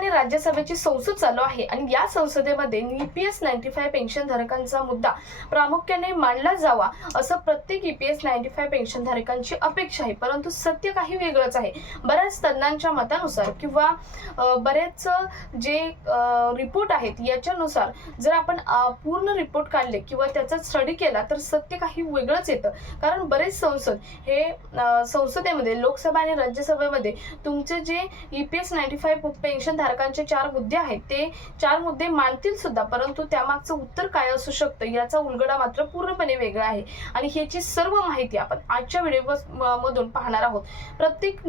आणि राज्यसभेची संसद चालू आहे आणि या संसदेमध्ये EPS 95 पेन्शनधारकांचा मुद्दा प्रामुख्याने मांडला जावा असं प्रत्येक EPS 95 पेन्शनधारकांची अपेक्षा आहे। परंतु सत्य काही वेगळंच आहे। बऱ्याच तज्ञांच्या मतानुसार किंवा बरेच जे रिपोर्ट आहेत याच्यानुसार जर आपण पूर्ण रिपोर्ट काढले किंवा त्याचा स्टडी केला तर सत्य काही वेगळंच येतं। कारण बरेच संसद हे संसदेमध्ये लोकसभा आणि राज्यसभेमध्ये तुमचे जे EPS 95 पेन्शन धारकांचे 4 मुद्दे आहेत ते 4 मुद्दे मांडतील सुद्धा, परंतु त्यामागचं उत्तर काय असू शकतं याचा उलगडा मात्र पूर्णपणे वेगळा आहे आणि ह्याची सर्व माहिती आपण आजच्या व्हिडिओ मधून पाहणार आहोत। प्रत्येक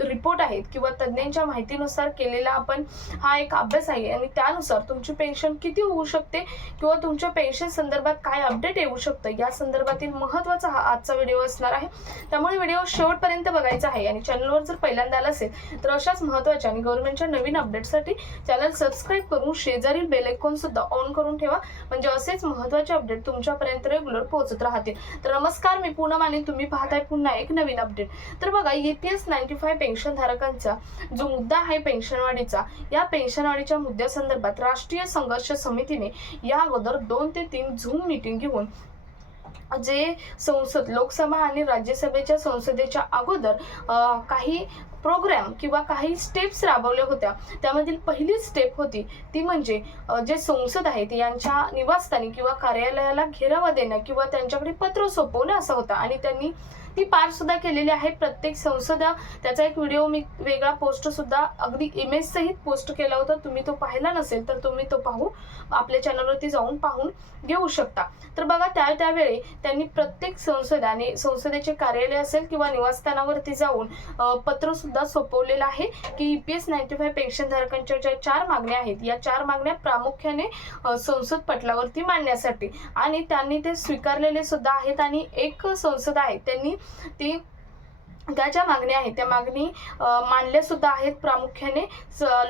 रिपोर्ट आहेत किंवा तज्ञांच्या माहितीनुसार केलेला आपण हा एक अभ्यास आहे आणि त्यानुसार तुमची पेन्शन किती होऊ शकते किंवा तुमच्या पेन्शन संदर्भात काय अपडेट येऊ शकतं या संदर्भातील महत्त्वाचा हा आजचा व्हिडिओ असणार आहे। त्यामुळे व्हिडिओ शेवटपर्यंत बघायचा आहे आणि चॅनलवर जर पहिल्यांदा आला असेल तर अशाच महत्त्वाच्या आणि गव्हर्नमेंटच्या नवीन अपडेटसाठी चॅनल सबस्क्राइब करून शेजारील बेल आयकॉन सुद्धा ऑन करून ठेवा, म्हणजे असेच महत्त्वाचे अपडेट तुमच्यापर्यंत रेग्युलर पोहोचत राहतील। तर नमस्कार, मी पूनम आणि तुम्ही पाहताय पुन्हा एक नवीन अपडेट। तर बघा, EPS 95 पेन्शन धारकांचा जो मुद्दा आहे पेन्शनवाढीचा, या पेन्शनवाढीच्या मुद्द्यासंदर्भात राष्ट्रीय संघर्ष समितीने या अगोदर 2 ते 3 झूम मीटिंग घेऊन जे संसद लोकसभा आणि राज्यसभेच्या संसदेच्या अगोदर काही प्रोग्राम किंवा काही स्टेप्स राबवल्या होत्या। त्यामधील पहिली स्टेप होती ती म्हणजे जे संसद आहेत यांच्या निवासस्थानी किंवा कार्यालयाला घेरावा देणं किंवा त्यांच्याकडे पत्र सोपवणं असं होतं आणि त्यांनी ती पार सुद्धा केलेली आहे। प्रत्येक संसद त्याचा एक व्हिडिओ मी वेगळा पोस्ट सुद्धा अगदी इमेज सहित पोस्ट केला होता। तुम्ही तो पाहिला नसेल तर तुम्ही तो पाहू आपल्या चॅनलवरती जाऊन पाहून घेऊ शकता। तर बघा, त्यावेळी त्यांनी प्रत्येक संसद आणि संसदेचे कार्यालय असेल किंवा निवासस्थानावरती जाऊन पत्र सुद्धा सोपवलेलं आहे की EPS 95 पेन्शन धारकांच्या ज्या 4 मागण्या आहेत या 4 मागण्या प्रामुख्याने संसद पटलावरती मांडण्यासाठी, आणि त्यांनी ते स्वीकारलेले सुद्धा आहेत आणि एक संसद आहे त्यांनी ती त्या ज्या मागण्या आहेत त्या मागणी मांडल्या सुद्धा आहेत प्रामुख्याने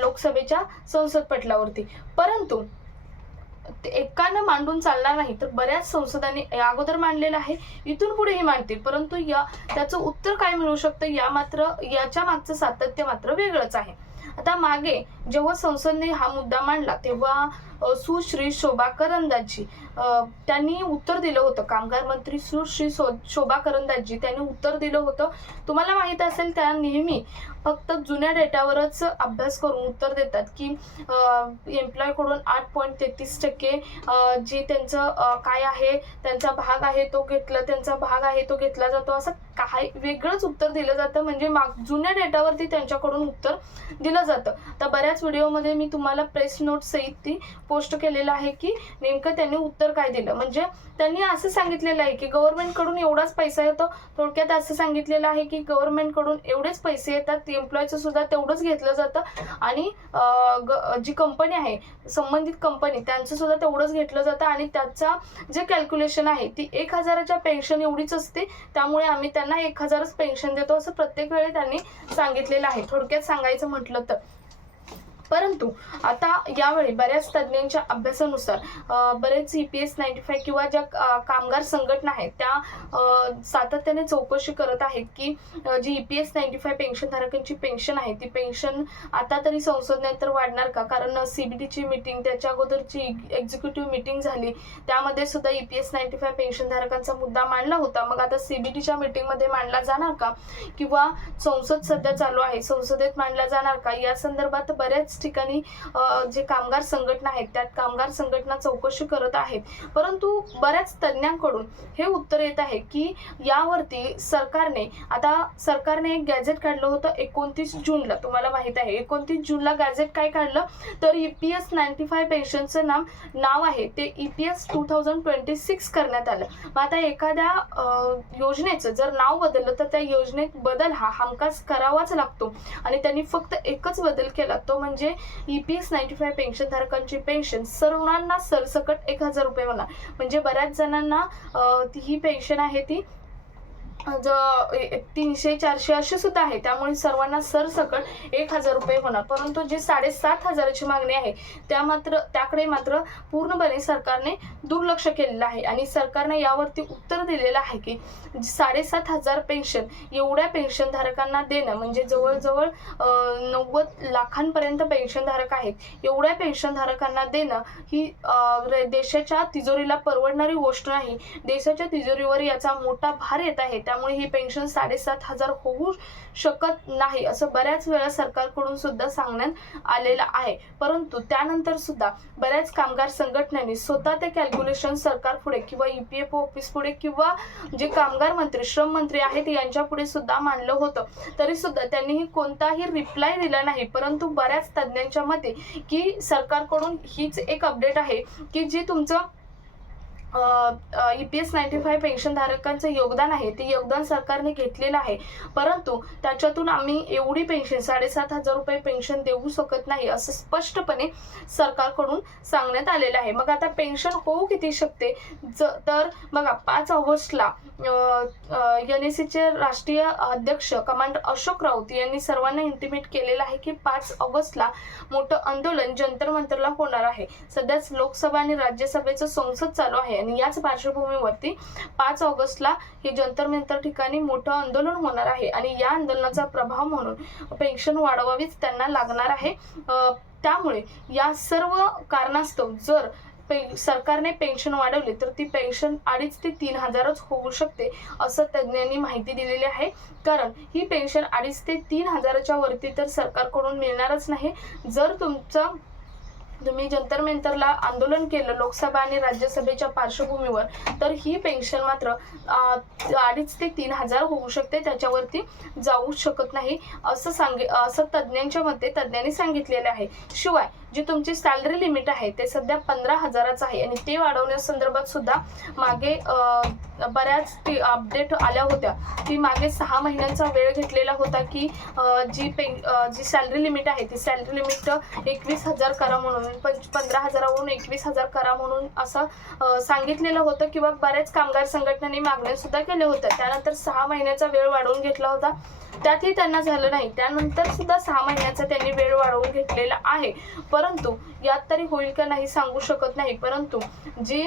लोकसभेच्या संसद पटलावरती। परंतु एकानं मांडून चालणार नाही, तर बऱ्याच संसदांनी अगोदर मांडलेलं आहे, इथून पुढेही मांडतील, परंतु त्याचं उत्तर काय मिळू शकतं याच्या मागचं सातत्य मात्र वेगळंच आहे। आता मागे जेव्हा संसदेने हा मुद्दा मांडला तेव्हा सुश्री शोभा करंदीजी त्यांनी उत्तर दिलं होतं। कामगार मंत्री सुश्री शोभा करंदीजी त्यांनी उत्तर दिलं होतं। तुम्हाला माहित असेल त्या नेहमी फक्त जुन्या डेटावरच अभ्यास करून उत्तर देतात की एम्प्लॉय कडून 8.33% जे त्यांचं काय आहे त्यांचा भाग आहे तो घेतला जातो, असं काही वेगळंच उत्तर दिलं जातं, म्हणजे जुन्या डेटावरती त्यांच्याकडून उत्तर दिलं जातं। आता बऱ्याच व्हिडिओमध्ये मी तुम्हाला प्रेस नोट सहित ती पोस्ट केलेलं आहे की नेमकं त्यांनी उत्तर काय दिलं। म्हणजे त्यांनी असं सांगितलेलं आहे की गव्हर्नमेंट कडून एवढाच पैसा येतो, थोडक्यात असं सांगितलेलं आहे की गव्हर्नमेंट कडून एवढेच पैसे येतात, एम्प्लॉयचं सुद्धा तेवढंच घेतलं जातं आणि जी कंपनी आहे संबंधित कंपनी त्यांचं सुद्धा तेवढंच घेतलं जातं आणि त्याचा जे कॅल्क्युलेशन आहे ती 1000च्या पेन्शन एवढीच असते, त्यामुळे आम्ही त्यांना 1000च पेन्शन देतो असं प्रत्येक वेळी त्यांनी सांगितलेलं आहे, थोडक्यात सांगायचं म्हटलं तर। परंतु आता यावेळी बऱ्याच तज्ञांच्या अभ्यासानुसार बरेच EPS 95 किंवा ज्या कामगार संघटना आहेत त्या सातत्याने चौकशी करत आहेत की जी EPS 95 पेन्शन धारकांची पेन्शन आहे ती पेन्शन आता तरी संसदेनंतर वाढणार का? कारण CBTची मीटिंग त्याच्या अगोदरची एक्झिक्युटिव्ह मीटिंग झाली, त्यामध्ये सुद्धा EPS 95 पेन्शन धारकांचा मुद्दा मांडला होता। मग आता CBTच्या मीटिंगमध्ये मांडला जाणार का किंवा संसद सध्या चालू आहे संसदेत मांडला जाणार का, या संदर्भात बऱ्याच ठिकाणी जे कामगार संघटना आहेत त्या कामगार संघटना चौकशी करत आहेत। परंतु बऱ्याच तज्ञांकडून हे उत्तर येत आहे की यावरती सरकारने एक गॅझेट काढलं होतं 29 जूनला। तुम्हाला माहित आहे 29 जूनला गॅझेट काय काढलं तर EPS 95 पेन्शनचं नाव आहे ते EPS 2026 करण्यात आलं। मग आता एखाद्या योजनेचं जर नाव बदललं तर त्या योजनेत बदल हा हमखास करावाच लागतो आणि त्यांनी फक्त एकच बदल केला, तो म्हणजे EPS 95 पेन्शन धारकांची पेन्शन सर्वांना सरसकट 1000 रुपये होणार। म्हणजे बऱ्याच जणांना ही पेन्शन आहे ती 300 400 असे सुद्धा आहे, त्यामुळे सर्वांना सरसकट 1000 रुपये होणार. परंतु जी 7,500ची मागणी आहे त्याकडे मात्र पूर्णपणे सरकारने दुर्लक्ष केलेलं आहे आणि सरकारने यावरती उत्तर दिलेलं आहे की 7,500 पेन्शन एवढ्या पेन्शनधारकांना देणं म्हणजे जवळजवळ 90 लाखांपर्यंत पेन्शनधारक आहेत, एवढ्या पेन्शनधारकांना देणं ही देशाच्या तिजोरीला परवडणारी गोष्ट नाही. देशाच्या तिजोरीवर याचा मोठा भार येत आहे. त्यामुळे ही पेन्शन 7,500 होऊ शकत नाही असं बऱ्याच वेळा सरकारकडून सुद्धा सांगण्यात आलेलं आहे. परंतु त्यानंतर सुद्धा बऱ्याच कामगार संघटनांनी स्वतः ते कॅल्क्युलेशन सरकार पुढे किंवा EPFO ऑफिस पुढे किंवा जे कामगार मंत्री श्रम मंत्री आहेत यांच्या पुढे सुद्धा मांडलं होतं, तरी सुद्धा त्यांनीही कोणताही रिप्लाय दिला नाही. परंतु बऱ्याच तज्ज्ञांच्या मते की सरकारकडून हीच एक अपडेट आहे की जे तुमचं EPS 95 पेन्शनधारकांचं योगदान आहे ते योगदान सरकारने घेतलेलं आहे, परंतु त्याच्यातून आम्ही एवढी पेन्शन 7,500 रुपये पेन्शन देऊ शकत नाही असं स्पष्टपणे सरकारकडून सांगण्यात आलेलं आहे. मग आता पेन्शन होऊ किती शकते तर बघा 5 ऑगस्टला NSCचे राष्ट्रीय अध्यक्ष कमांडर अशोक राऊत यांनी सर्वांना इंटिमेट केलेलं आहे की 5 ऑगस्टला मोठं आंदोलन जंतर मंतरला होणार आहे. सध्याच लोकसभा आणि राज्यसभेचं संसद चालू आहे आणि याच पार्श्वभूमीवरती 5 ऑगस्टला हे जंतर मंतर ठिकाणी मोठं आंदोलन होणार आहे आणि या आंदोलनाचा प्रभाव म्हणून पेन्शन वाढवावीच त्यांना लागणार आहे. त्यामुळे या सर्व कारणास्तव जर सरकारने पेन्शन वाढवली तर ती पेन्शन 2,500 ते 3,000च होऊ शकते असं तज्ज्ञांनी माहिती दिलेली आहे. कारण ही पेन्शन 2,500 ते 3,000च्या वरती तर सरकारकडून मिळणारच नाही. जर तुम्ही जंतर मंतरला आंदोलन केलं लोकसभा आणि राज्यसभेच्या पार्श्वभूमीवर तर ही पेन्शन मात्र 2,500 ते 3,000 होऊ शकते, त्याच्यावरती जाऊ शकत नाही असं तज्ज्ञांच्या मते तज्ज्ञांनी सांगितलेले आहे. शिवाय जी तुमची सॅलरी लिमिट आहे ते सध्या 15,000च आहे आणि ते वाढवण्यासंदर्भात सुद्धा मागे बऱ्याच अपडेट आल्या होत्या की मागे 6 महिन्यांचा वेळ घेतलेला होता की जी सॅलरी लिमिट आहे ती सॅलरी लिमिट 21,000 करा म्हणून 15,000वरून 21,000 करा म्हणून असं सांगितलेलं होतं किंवा बऱ्याच कामगार संघटनांनी मागण्या सुद्धा केल्या होत्या. त्यानंतर 6 महिन्याचा वेळ वाढवून घेतला होता, त्यातही त्यांना झालं नाही. त्यानंतर सुद्धा 6 महिन्याचा त्यांनी वेळ वाढवून घेतलेला आहे, परंतु यात तरी होईल का नाही सांगू शकत नाही. परंतु जे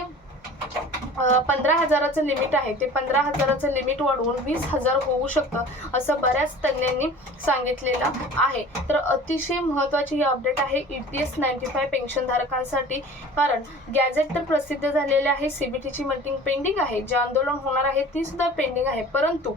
15,000चं लिमिट आहे ते 15,000चं लिमिट वाढवून 20,000 होऊ शकतं असं बऱ्याच तज्ज्ञांनी सांगितलेलं आहे. तर अतिशय महत्त्वाची ही अपडेट आहे EPS 95 पेन्शनधारकांसाठी. कारण गॅझेट तर प्रसिद्ध झालेले आहे, CBTची मीटिंग पेंडिंग आहे, जे आंदोलन होणार आहे ती सुद्धा पेंडिंग आहे. परंतु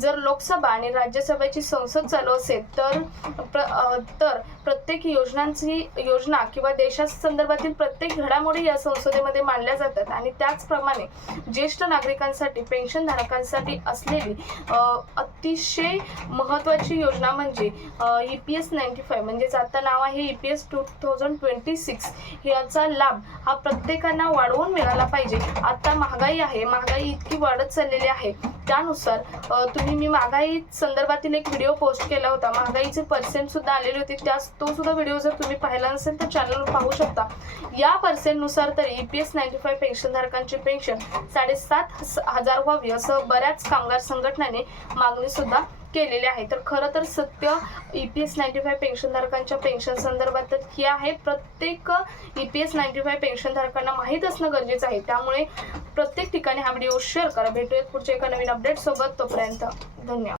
जर लोकसभा आणि राज्यसभेची संसद चालू असेल तर प्रत्येक योजना किंवा देशासंदर्भातील प्रत्येक घडामोडी या संसदेमध्ये मांडल्या जातात आणि त्याचप्रमाणे ज्येष्ठ नागरिकांसाठी पेन्शनधारकांसाठी असलेली अतिशय महत्त्वाची योजना म्हणजे EPS 95 म्हणजेच आता नाव आहे EPS 2026 याचा लाभ हा प्रत्येकांना वाढवून मिळाला पाहिजे. आता महागाई आहे, महागाई इतकी वाढत चाललेली आहे, त्यानुसार मी महागाई संदर्भातील एक व्हिडिओ पोस्ट केला होता. महागाईचे पर्सेंट सुद्धा आलेले होते, तो सुद्धा व्हिडिओ जर तुम्ही पाहिला नसेल तर चॅनलवर पाहू शकता. या पर्सेंटनुसार तरी EPS 95 पेन्शनधारकांची पेन्शन 7,500 व्हावी असं बऱ्याच कामगार संघटनांनी मागणी सुद्धा केलेले आहे. तर खरं तर सत्य EPS 95 पेन्शनधारकांच्या पेन्शन संदर्भात तर हे आहे. प्रत्येक EPS 95 पेन्शनधारकांना माहीत असणं गरजेचं आहे. त्यामुळे प्रत्येक ठिकाणी हा व्हिडिओ शेअर करा. भेटूयात पुढच्या एका नवीन अपडेट सोबत. तोपर्यंत धन्यवाद.